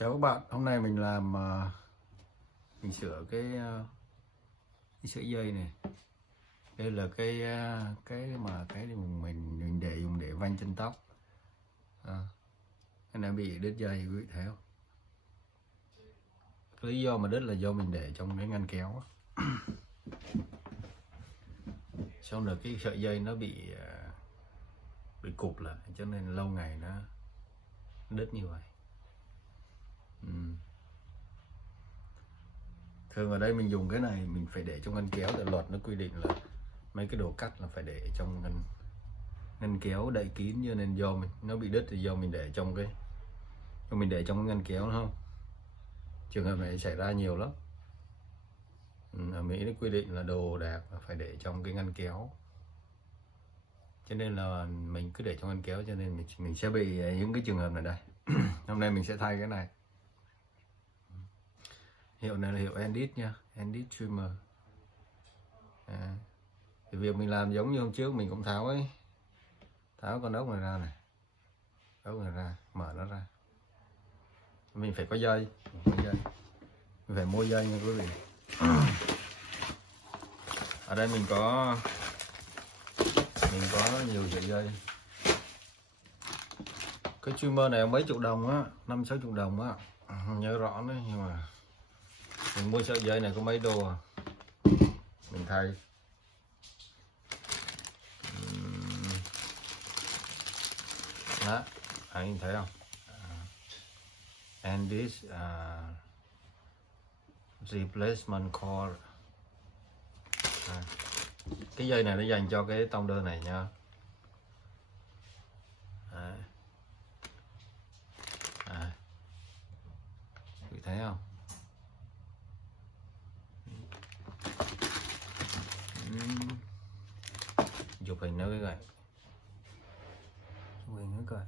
Chào các bạn, hôm nay mình làm mình sửa cái sợi dây này. Đây là cái mình để dùng để vanh chân tóc. Cái này bị đứt dây, quý vị thấy không? Lý do mà đứt là do mình để trong cái ngăn kéo. Xong rồi cái sợi dây nó bị cụp lại, cho nên lâu ngày nó đứt như vậy. Thường ở đây mình dùng cái này mình phải để trong ngăn kéo, tại luật nó quy định là mấy cái đồ cắt là phải để trong ngăn kéo đậy kín, cho nên do nó bị đứt thì do mình để trong cái ngăn kéo, đúng không? Trường hợp này xảy ra nhiều lắm. Ở Mỹ nó quy định là đồ đạc là phải để trong cái ngăn kéo, cho nên là mình cứ để trong ngăn kéo, cho nên mình sẽ bị những cái trường hợp này đây. Hôm nay mình sẽ thay cái này. Hiệu này là hiệu Endit nha, Endit Trimmer. Thì việc mình làm giống như hôm trước, mình cũng tháo con ốc này ra này, mở nó ra. Mình phải có dây, mình phải mua dây nha quý vị. Ở đây mình có nhiều sợi dây. Cái trimmer này mấy chục đồng á, 5-60 đồng á, không nhớ rõ nữa, nhưng mà mình mua sợi dây này có mấy đô à. Mình thay đó, anh thấy không? And this replacement cord. Cái dây này nó dành cho cái tông đơn này nha. Quý thấy không? Chụp hình nó cái gậy, rồi.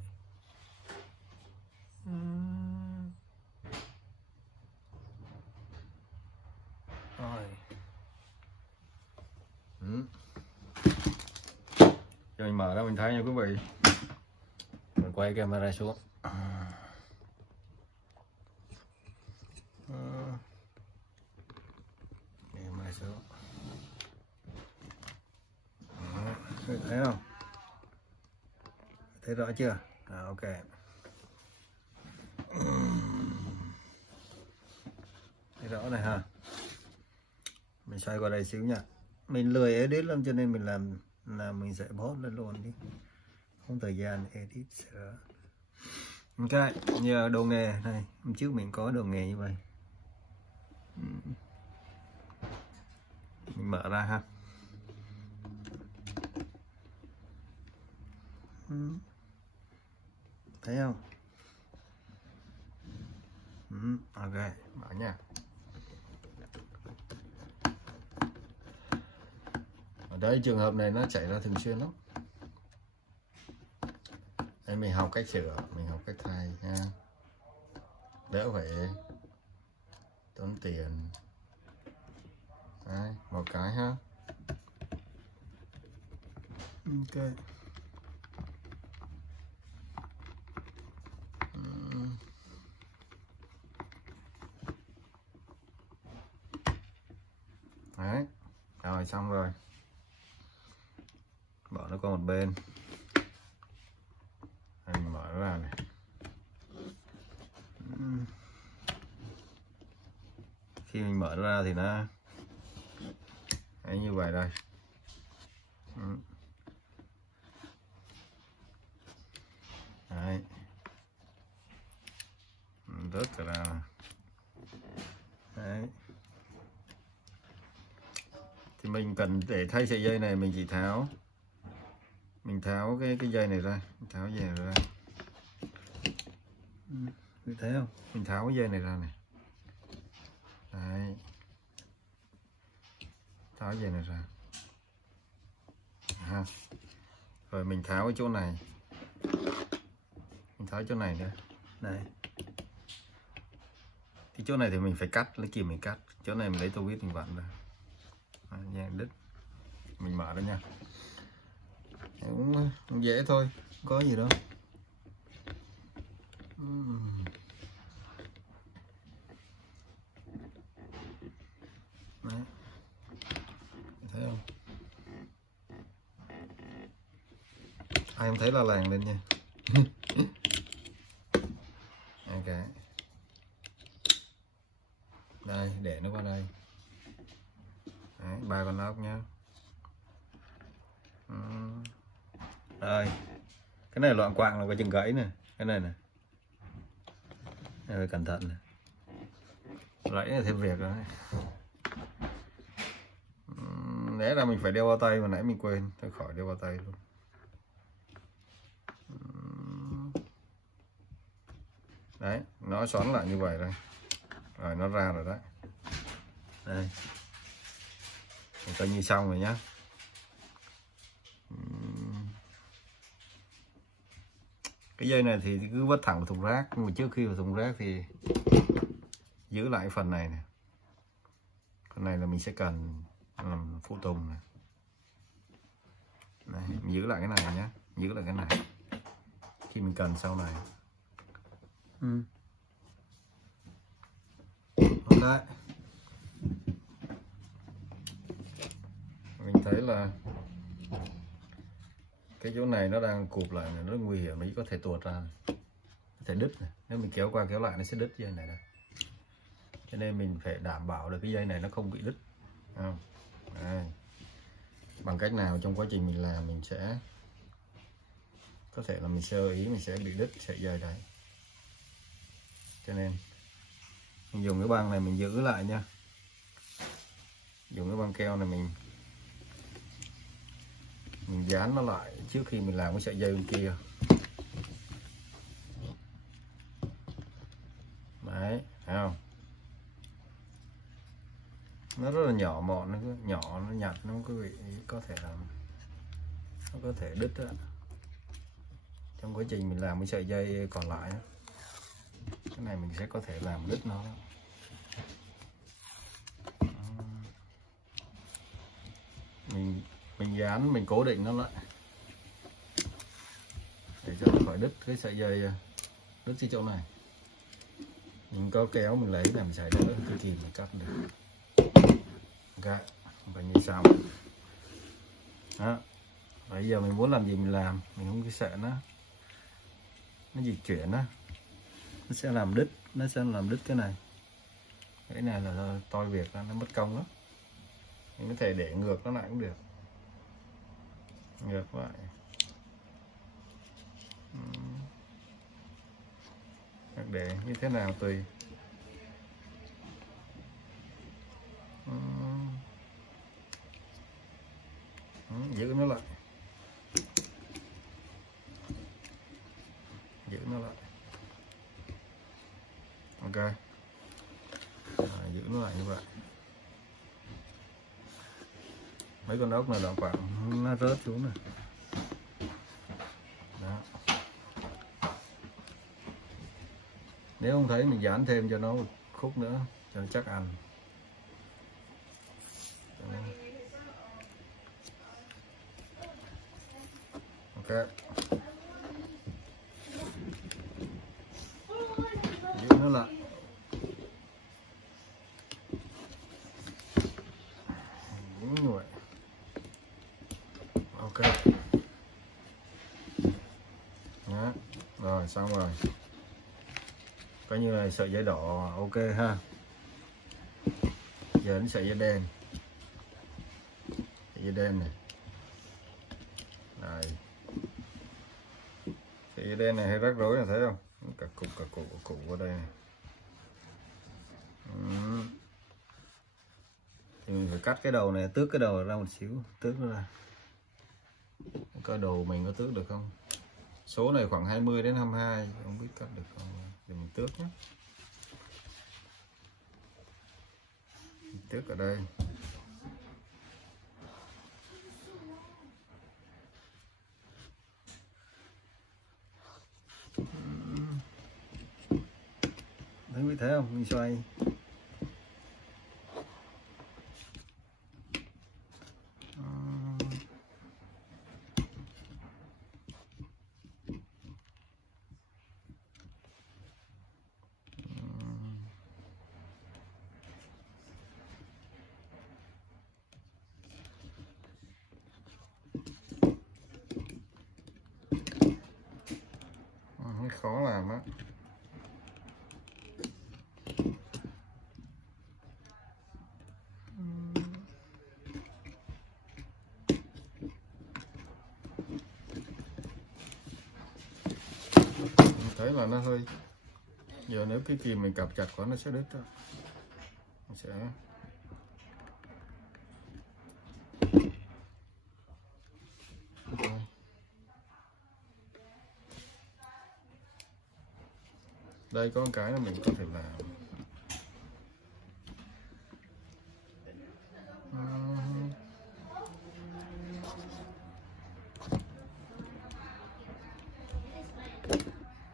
Rồi mình mở ra mình thấy nha quý vị. Mình quay camera xuống. Thấy không? Thấy rõ chưa? Ok. Thấy rõ này ha. Mình xoay qua đây xíu nha. Mình lười edit lắm, cho nên mình làm mình sẽ post lên luôn đi. Không thời gian edit sửa. Ok, nhờ đồ nghề này, hôm trước mình có đồ nghề như vậy. Mình mở ra ha. Thấy không? Ok, mở nha. Ở đây trường hợp này nó xảy ra thường xuyên lắm. Đây mình học cách sửa, mình học cách thay nha, đỡ phải tốn tiền. Đấy, một cái ha. Ok. Đấy, rồi xong rồi, bỏ nó qua một bên. Mình mở ra này. Khi mình mở ra thì nó đấy, như vậy đây. Đấy, rớt ra. Đấy. Thì mình cần để thay sợi dây này, mình chỉ tháo cái dây này ra, tháo dây này ra. Thấy không? Mình tháo cái dây này ra này. Đấy. Tháo dây này ra. Ha. Rồi mình tháo cái chỗ này. Mình tháo chỗ này nữa. Này. Thì chỗ này thì mình phải cắt, lấy kìm mình cắt. Chỗ này mình lấy tô vít mình vặn ra. Đứt. Mình mở ra nha. Cũng dễ thôi, không có gì đâu. ai không thấy la làng lên nha. Ok, đây để nó qua đây. Đấy, 3 con ốc nhá. Rồi cái này loạn quạng là có chừng gãy nè, cái này nè, phải cẩn thận nè, gãy là thêm việc rồi. Lẽ ra mình phải đeo bao tay mà nãy mình quên, thôi khỏi đeo bao tay luôn. Đấy, nó xoắn lại như vậy rồi. Rồi nó ra rồi đấy. Đây. Mình coi như xong rồi nhá. Cái dây này thì cứ vứt thẳng vào thùng rác, nhưng mà trước khi vào thùng rác thì giữ lại phần này nè. Phần này là mình sẽ cần làm phụ tùng này. Này, mình giữ lại cái này nhé, giữ lại cái này khi mình cần sau này. Ok, mình thấy là cái chỗ này nó đang cụp lại này, nó nguy hiểm, nó có thể tuột ra, có thể đứt này. Nếu mình kéo qua kéo lại nó sẽ đứt dây này đây. Cho nên mình phải đảm bảo được cái dây này nó không bị đứt. Đây. Bằng cách nào trong quá trình mình làm mình sẽ có thể là mình sơ ý mình sẽ bị đứt sợi dây đấy. Cho nên mình dùng cái băng này mình giữ lại nha. Dùng cái băng keo này mình dán nó lại trước khi mình làm cái sợi dây bên kia. Đấy, thấy không? Nó rất là nhỏ mọn, nó nhỏ, nó nhặt, nó có thể làm, nó có thể đứt đó. Trong quá trình mình làm cái sợi dây còn lại đó. Cái này mình sẽ có thể làm đứt nó. Mình dán, mình cố định nó lại để cho nó khỏi đứt cái sợi dây, đứt cái chỗ này. Mình có kéo mình lấy làm sợi đỡ cứ kìm mình cắt được. Ok, và như sau đó. Bây giờ mình muốn làm gì mình làm, mình không sợ nó di chuyển đó, nó sẽ làm đứt cái này. Cái này là toi việc nó mất công lắm. Mình có thể để ngược nó lại cũng được, ngược lại. Để như thế nào tùy. Giữ nó lại, giữ nó lại. Ok, giữ nó lại như vậy. Mấy con ốc này đoạn khoảng nó rớt xuống này. Đó. Nếu không thấy mình dán thêm cho nó một khúc nữa cho nó chắc ăn. Ok, giữ nó lại. Đúng như vậy. Ok. Đó. Rồi xong rồi. Coi như là sợi dây đỏ ok ha. Giờ đến sợi dây đen. Sợi dây đen này. Đây. Sợi dây đen này hơi rắc rối này, thấy không? Cả cục ở đây này. Thì mình phải cắt cái đầu này, tước cái đầu ra một xíu, tước nó ra. Coi đầu mình có tước được không? Số này khoảng 20 đến 22, không biết cắt được không. Thì mình tước nhé. Mình tước ở đây. Thấy biết thấy không? Mình xoay. là nó hơi, giờ nếu cái kìm mình cặp chặt quá nó sẽ đứt đó. Mình sẽ đây có một cái là mình có thể làm.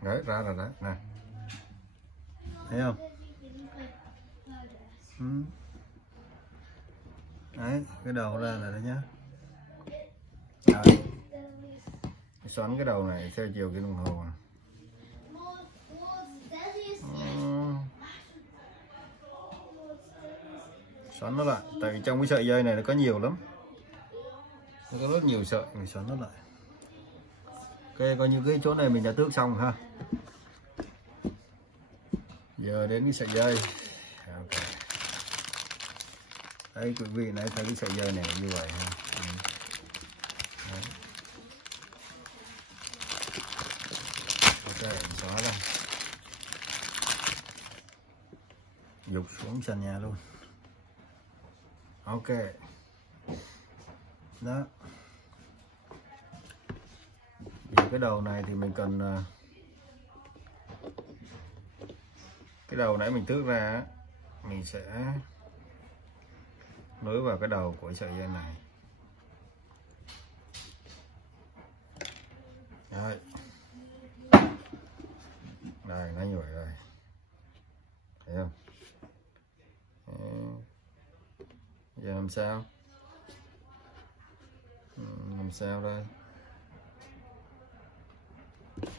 Đấy, ra rồi đấy, nè, thấy không? Đấy, cái đầu ra là đấy nhá. Rồi, xoắn cái đầu này theo chiều cái đồng hồ à. Xoắn nó lại, tại vì trong cái sợi dây này nó có nhiều lắm, nó có rất nhiều sợi, mình xoắn nó lại. Ok, coi như cái chỗ này mình đã tước xong ha. Giờ đến cái sợi dây. Okay. Đây quý vị nãy thấy cái sợi dây này như vậy ha. Đấy. Ok, xóa ra, dục xuống sàn nhà luôn. Ok, đó. Thì cái đầu này thì mình cần, cái đầu nãy mình tước ra mình sẽ nối vào cái đầu của sợi dây này. Đấy. Đây, nó như vậy rồi, thấy không? Giờ làm sao? Làm sao đây?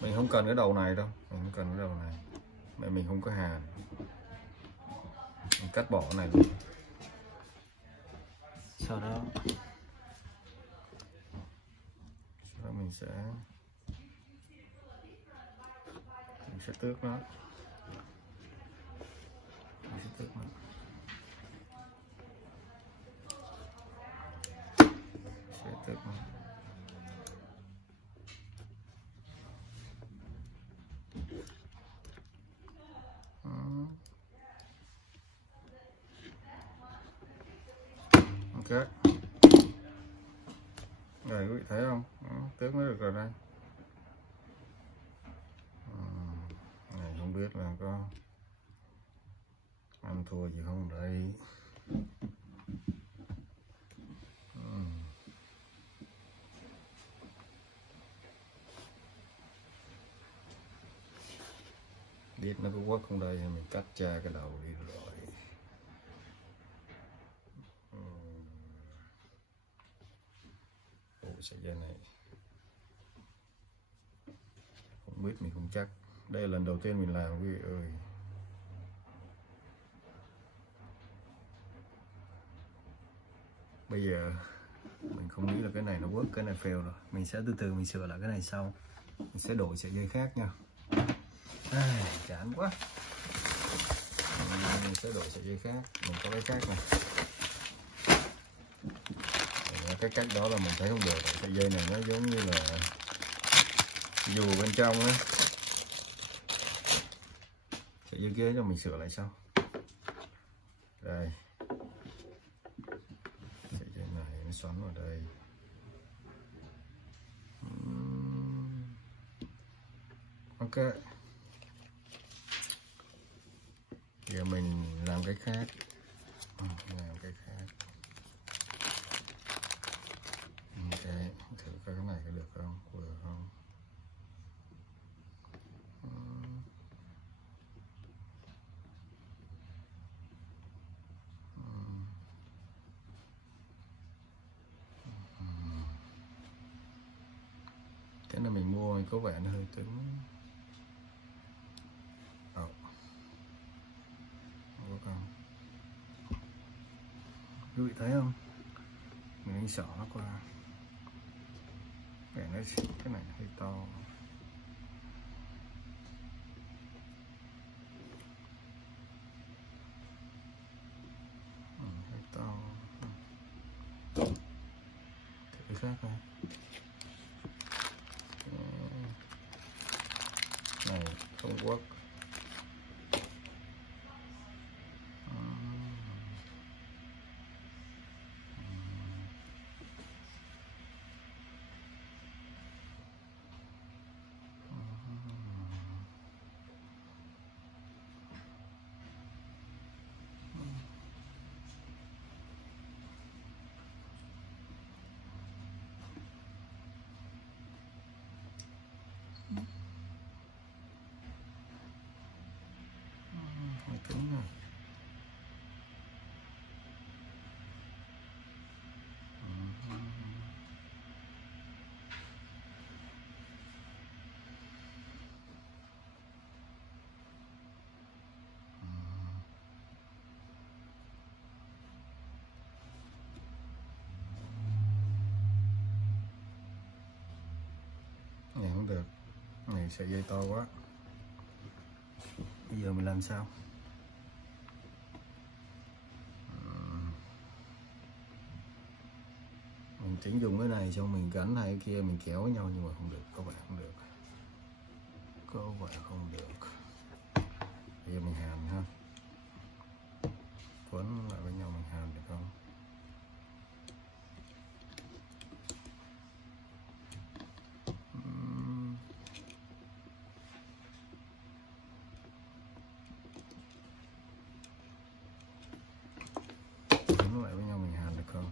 Mình không cần cái đầu này đâu, mình không cần cái đầu này, mẹ mình không có hàn, mình cắt bỏ cái này luôn. Sau đó mình sẽ tước nó, mình sẽ tước nó. Sẽ tước nó. Ok, rồi quý vị thấy không? Tước nó được rồi đây. Này không biết là có ăn thua gì không đây. Biết nó có quất không đây, mình cắt cha cái đầu đi rồi. Sợi dây này không biết, mình không chắc, đây là lần đầu tiên mình làm quý vị ơi. Bây giờ mình không nghĩ là cái này nó work, cái này fail rồi, mình sẽ từ từ mình sửa lại cái này sau, mình sẽ đổi sợi dây khác nha. Chán quá, mình sẽ đổi sợi dây khác, mình có cái khác này. Cái cách đó là mình thấy không được, sợi dây này nó giống như là dù bên trong ấy. Sợi dây kia cho mình sửa lại sau. Đây, sợi dây này nó xoắn vào đây. Ok, giờ mình làm cái khác. Làm cái khác. Ok, thử coi cái này có được không, vừa không. Cái này mình mua có vẻ nó hơi cứng. Quý vị thấy không? Mình đánh xỏ nó qua. Cái này hơi to. Hơi to. Thử khác coi. Này Trung Quốc. Cứng rồi. Này không được, này sợi dây to quá. Bây giờ mình làm sao? Mình chỉ dùng cái này xong mình gắn hai cái kia mình kéo với nhau nhưng mà không được, có vẻ không được. Có vẻ không được. Bây giờ mình hàn ha. Quấn lại với nhau mình hàn được không? Quấn lại với nhau mình hàn được không?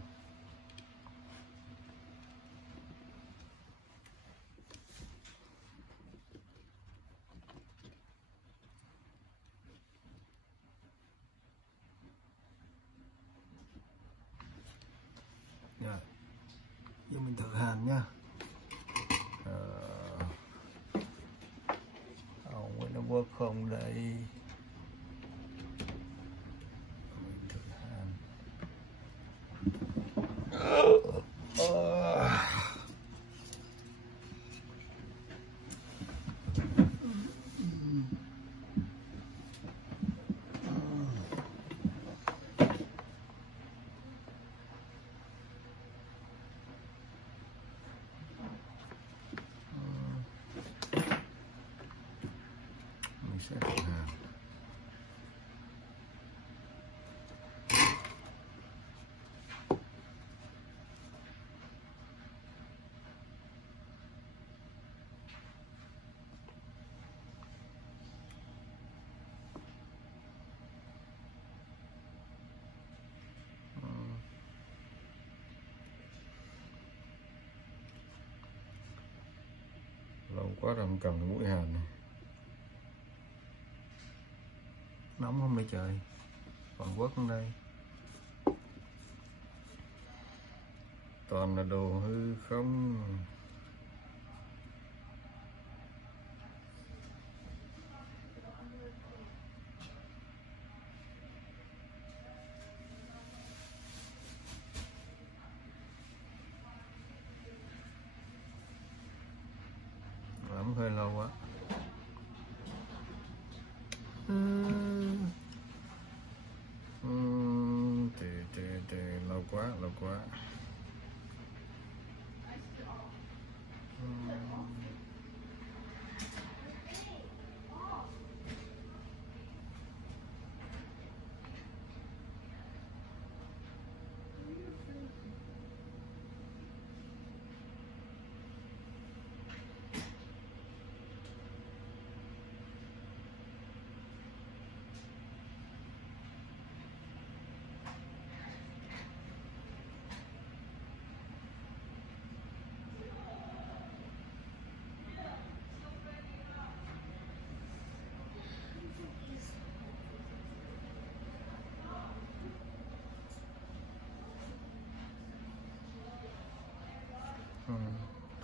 Rồi. Giờ mình thử hàn nhá. Không, nó work không đây. Mình thử hàn. Mình sẽ thử hàn. Lâu quá rồi không cầm cái mũi hàn này. Nóng không đây trời? Còn quất không đây? Toàn là đồ hư không. Lắm hơi lâu quá. Lâu quá, lâu quá.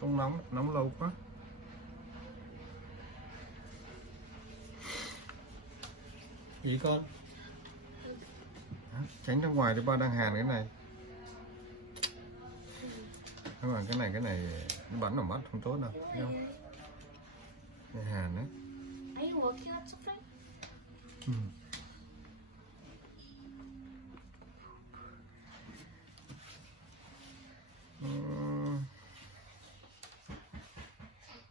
Không nóng, nóng lâu quá. Ý con tránh ra ngoài để ba đang hàn cái này. Các bạn cái này nó bắn vào mắt không tốt đâu, thấy không? Cái hàn đấy. Are you working on something? You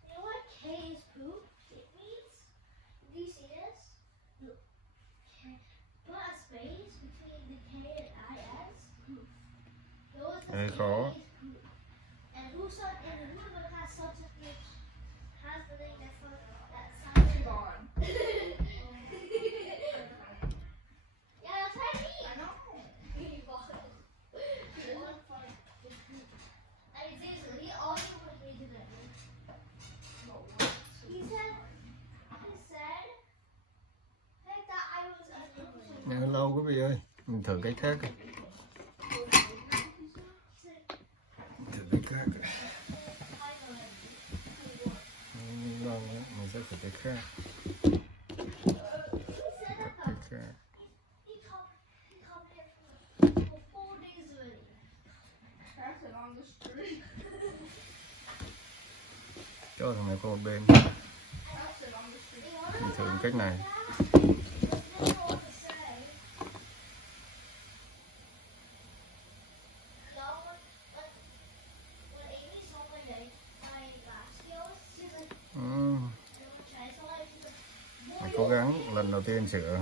know what K is poop? It means Hơi khó. And who has such a huge has the thing that sounds gone. Yeah, that's right. I know. And it's easily all you would need to do. He said that I was Nghe lâu quý vị ơi, mình thử cái khác. Thử cái khác. Lâu nữa, mình sẽ thử cái khác. Cái khác. he come here for 4 days already. That's it on the street. Cho thằng này qua một bên. That's it on the street. Mình thử cách này. Mình cố gắng lần đầu tiên sửa.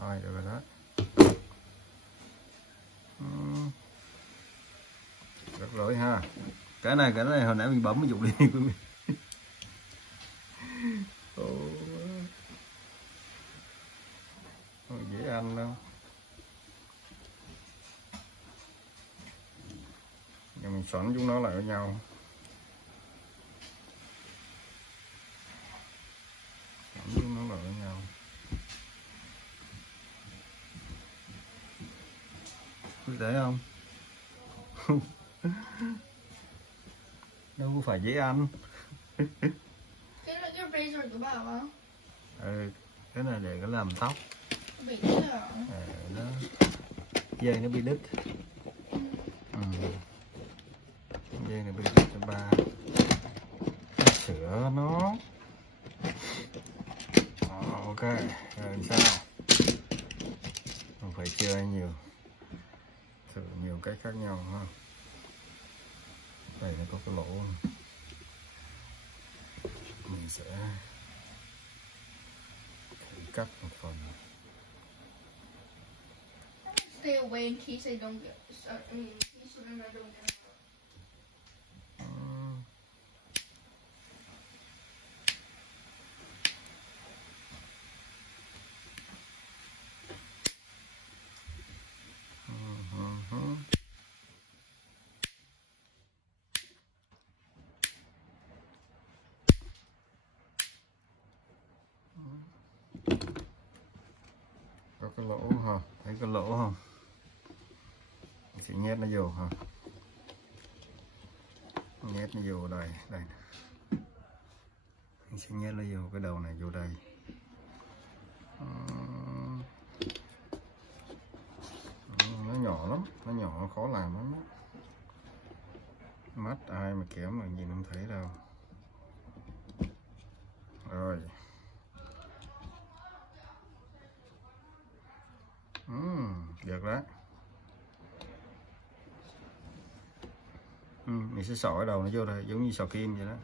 Rồi, được rồi đó. Rất lỗi ha. Cái này hồi nãy mình bấm cái dụng đi quý vị. Không dễ ăn đâu. Nhưng mình xoắn chúng nó lại với nhau. Xoắn chúng nó lại với nhau. Quý thấy không? Đâu có phải dễ ăn. Cái là cái razor của bà không? Ừ, cái này để có làm tóc. Bị đứt à? Nó dây nó bị đứt. Dây này bị đứt cho ba sửa nó. Ok, rồi sao? Mình phải chơi nhiều, thử nhiều cách khác nhau ha. Đây nó có cái lỗ, mình sẽ thử cắt một phần. Stay away in case I don't get. In case I don't get. Có cái lỗ ha, thấy cái lỗ không? Mình sẽ nhét nó vô ha, nhét nó vô đây, đây. Mình sẽ nhét nó vô cái đầu này vô đây. Nó nhỏ lắm, nó nhỏ, nó khó làm lắm. Mắt ai mà kém mà nhìn không thấy đâu. Rồi. Được đấy. Mình sẽ xỏ cái đầu nó vô đây, giống như xỏ kim vậy đó.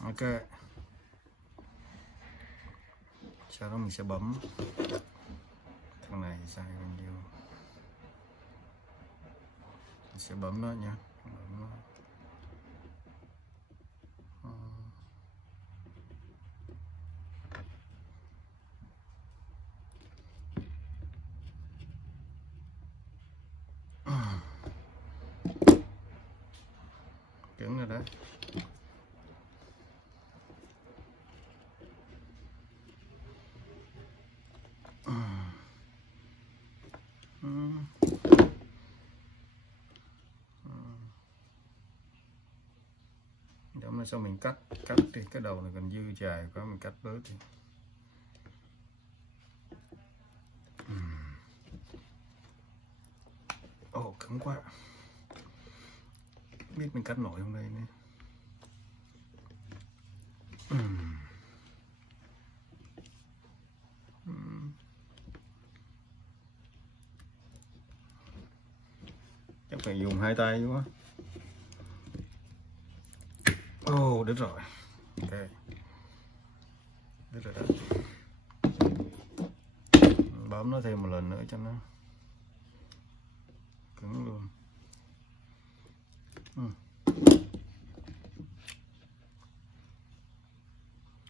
Ok. Sau đó mình sẽ bấm thằng này sang bao nhiêu. Mình sẽ bấm nó nha. Bấm nó. Cứng rồi đấy. mà sau mình cắt thì cái đầu này còn dư dài quá, mình cắt bớt thì ồ cứng quá, biết mình cắt nổi không đây nữa. Chắc phải dùng hai tay quá. Ồ đứt rồi. Ok, đứt rồi đó. Bấm nó thêm một lần nữa cho nó cứng luôn.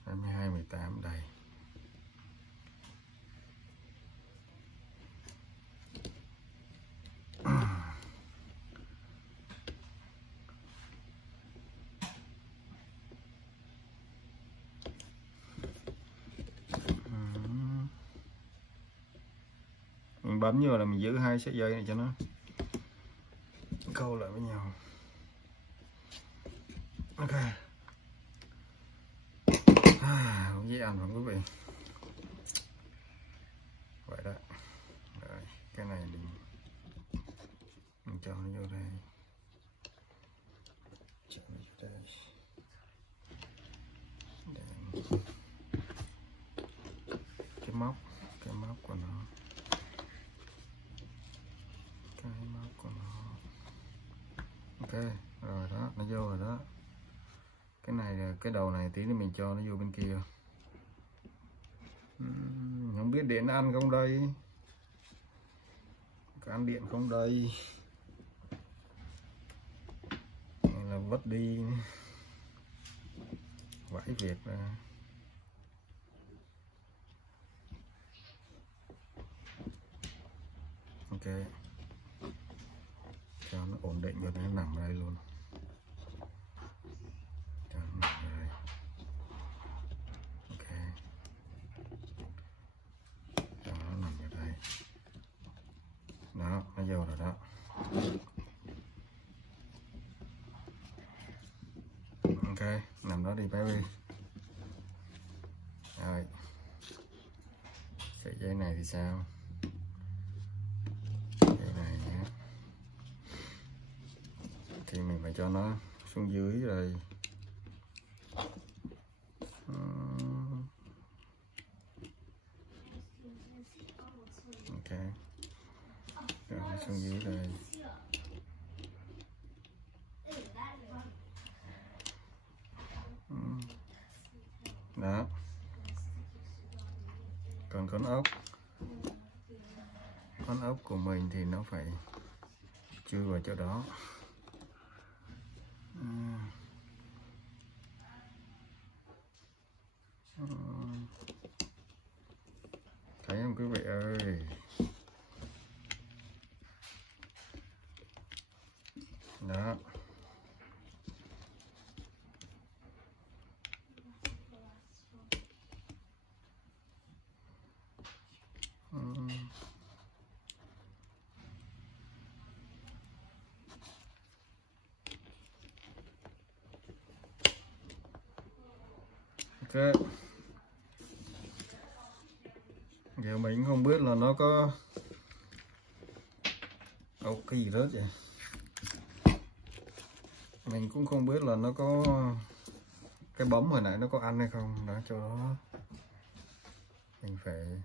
22, 18 đây. Mình bấm vô là mình giữ hai sợi dây này cho nó câu lại với nhau. Ok, không dễ ăn không quý vị. Vậy đó. Rồi, cái này mình cho nó vô đây. Cho nó vô đây. Cái móc của nó. Ok, rồi đó, nó vô rồi đó. Cái này là cái đầu này tí nữa mình cho nó vô bên kia. Không biết điện ăn không đây, có ăn điện không đây, hay là vứt đi vãi việc ra. Ok, cho nó ổn định rồi nó nằm đây luôn. Cho nó nằm đây. Ok, cho nó nằm ở đây. Đó, nó vô rồi đó. Ok, nằm đó đi baby. Rồi, sợi dây này thì sao? Thì mình phải cho nó xuống dưới rồi. Ok, cho nó xuống dưới đây. Đó. Còn con ốc của mình thì nó phải chui vào chỗ đó. Thấy không quý vị ơi? Đó. Ok. Giờ mình không biết là nó có cái gì rớt vậy. Mình cũng không biết là nó có cái bấm hồi nãy nó có ăn hay không. Đó, chỗ đó mình phải,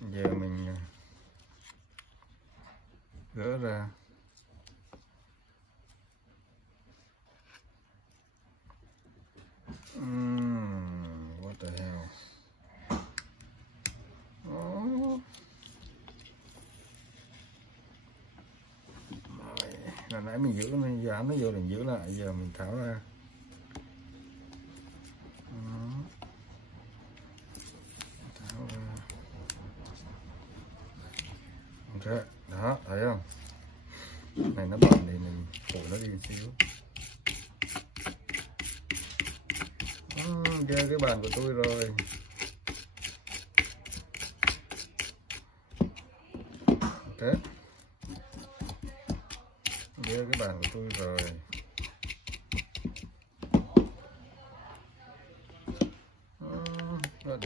giờ mình gỡ ra. What the hell. Hồi nãy mình giữ nó, giờ nó vô mình giữ lại, giờ mình tháo ra. Tháo ra. Ok, đó, thấy không? Này nó bẩn thì mình phủ nó đi một xíu. Ghê cái bàn của tôi rồi. Ok, ghê cái bàn của tôi rồi.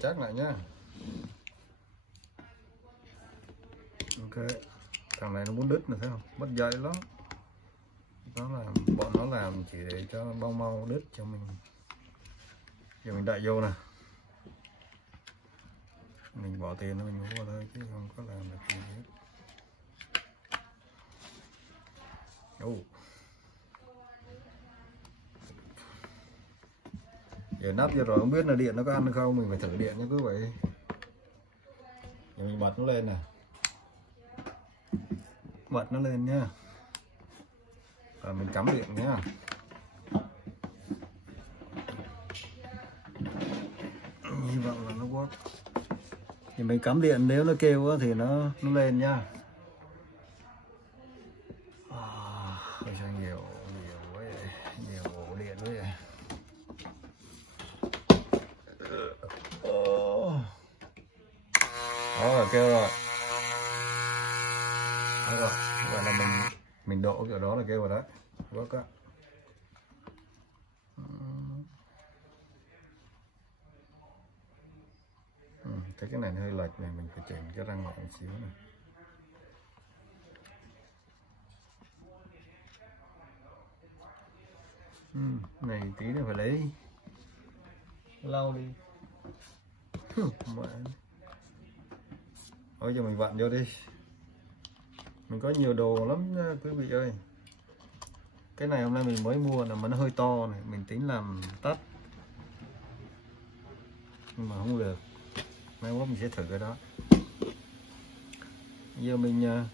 chắc lại nhá. Ok, thằng này nó muốn đứt này thấy không, mất dây lắm. Đó là bọn nó làm chỉ để cho mau đứt cho mình. Giờ mình đại vô nè, mình bỏ tiền mình mua thôi chứ không có làm được gì hết. Giờ nắp vô rồi không biết là điện nó có ăn được không, mình phải thử điện nha quý vị. Giờ mình bật nó lên nè, bật nó lên nhá, và mình cắm điện nhá. Hy vọng là nó work. Thì mình cắm điện, nếu nó kêu thì nó lên nhá. Ôi sao nhiều ổ điện quá vậy. Đó là kêu rồi. Đó rồi, vậy là mình độ kiểu đó là kêu rồi đấy. Work á. Thấy cái này hơi lệch này, mình phải chỉnh cái răng ngọn một xíu này. Này tí nữa phải lấy lau đi. Thôi giờ mình vặn vô đi. Mình có nhiều đồ lắm quý vị ơi. Cái này hôm nay mình mới mua là mà nó hơi to này, mình tính làm tắt nhưng mà không được. Mai mốt mình sẽ thử cái đó. Giờ mình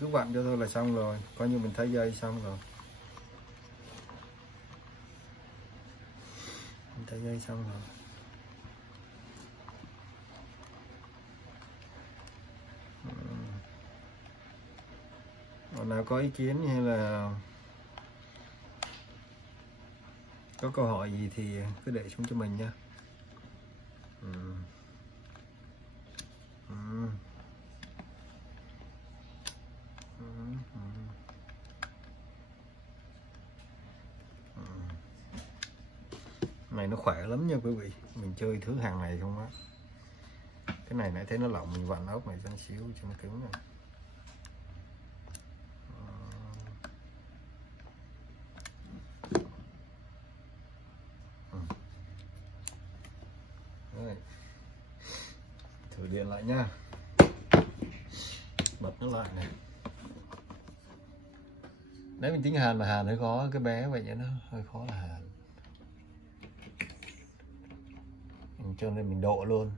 cứ vặn cho thôi là xong rồi, coi như mình thấy dây xong rồi. Mình thấy dây xong rồi. Còn nào có ý kiến hay là có câu hỏi gì thì cứ để xuống cho mình nha. Này nó khỏe lắm nha quý vị, mình chơi thứ hàng này không á. Cái này nãy thấy nó lỏng, mình vặn ốc này cho xíu cho nó cứng này. Đấy. Thử điện lại nha, bật nó lại này. Đấy mình tính hàn mà hàn hơi khó, cái bé vậy nó hơi khó là hàn. Cho nên mình độ luôn.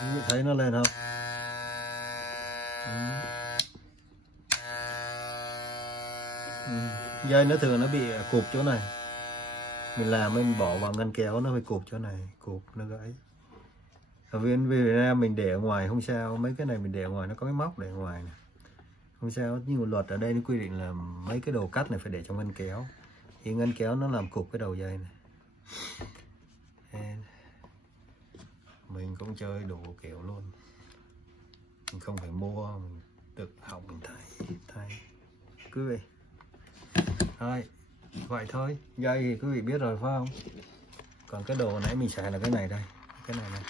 Quý vị thấy nó lên không? Dây nó thường nó bị cụp chỗ này. Mình làm mình bỏ vào ngăn kéo nó phải cụp chỗ này, cụp nó gãy. Ở Việt Nam mình để ở ngoài không sao, mấy cái này mình để ở ngoài nó có cái móc để ở ngoài này. Không sao, nhưng mà luật ở đây nó quy định là mấy cái đồ cắt này phải để trong ngăn kéo. Thì ngăn kéo nó làm cụp cái đầu dây này. Mình cũng chơi đủ kiểu luôn. Mình không phải mua, mình tự học mình thay. Quý vị. Thôi, vậy thôi. Dây thì quý vị biết rồi phải không? Còn cái đồ nãy mình xài là cái này đây. Cái này này.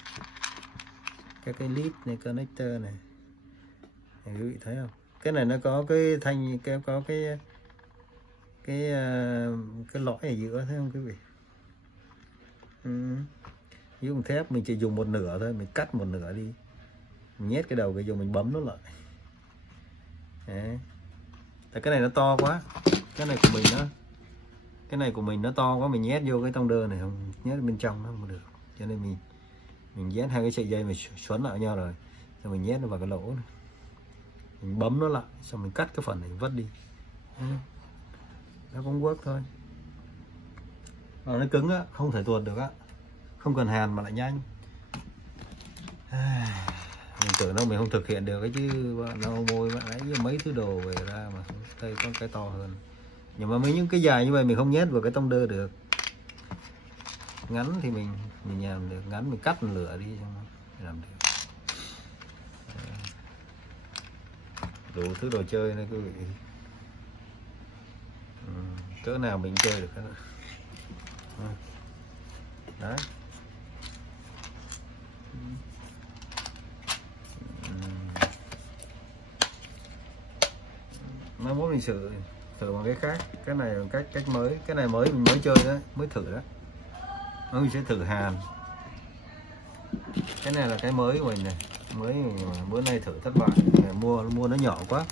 Cái lít này, connector này. Quý vị thấy không? Cái này nó có cái thanh, có cái lõi ở giữa, thấy không quý vị? Dùng thép mình chỉ dùng một nửa thôi, mình cắt một nửa đi, mình nhét cái đầu cái dùng mình bấm nó lại. Đấy. Cái này nó to quá, cái này của mình nó to quá, mình nhét vô cái tông đơ này không, nhét bên trong nó không được, cho nên mình nhét hai cái sợi dây mình xoắn lại nhau rồi mình nhét nó vào cái lỗ này. Mình bấm nó lại, xong mình cắt cái phần này vứt đi. Nó cũng work thôi. Mà nó cứng á, không thể tuột được á, không cần hàn mà lại nhanh. Mình tưởng đâu mình không thực hiện được cái chứ, bạn lau môi bạn ấy mấy thứ đồ về ra mà đây có cái to hơn. Nhưng mà mấy những cái dài như vậy mình không nhét vào cái tông đơ được. Ngắn thì mình làm được, ngắn mình cắt lửa đi cho nó làm được. Đủ thứ đồ chơi này quý vị. cỡ nào mình chơi được hết. Đấy. Mai mốt mình thử bằng cái khác. Cái này là cách mới, cái này mới mình mới chơi đấy, mới thử đó. Mình sẽ thử hàn. Cái này là cái mới của mình này, mới bữa nay thử thất bại, mua nó nhỏ quá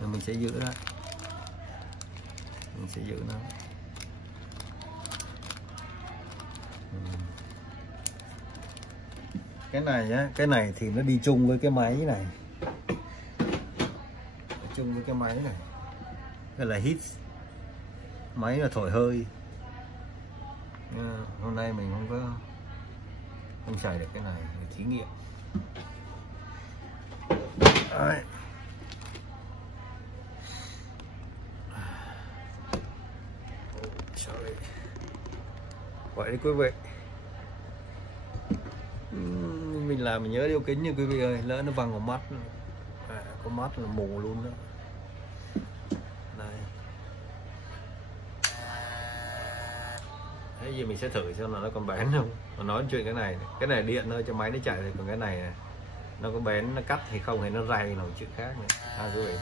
nên mình sẽ giữ đó, mình sẽ giữ nó. Cái này nhá, cái này thì nó đi chung với cái máy này, chung với cái máy này, đây là hít, máy là thổi hơi. Hôm nay mình không xài được cái này, mình thí nghiệm. Đấy. Sorry. Vậy đi quý vị, mình làm mình nhớ đeo kính nha quý vị ơi, lỡ nó văng vào mắt, có mắt là mù luôn đó. Đây. Thế gì mình sẽ thử xem là nó còn bén không. Mà nói chuyện cái này điện thôi cho máy nó chạy rồi, còn cái này nó có bén, nó cắt thì không hay nó ray nào chuyện khác nữa. Quý vị.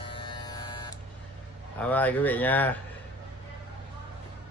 Bye bye quý vị nha.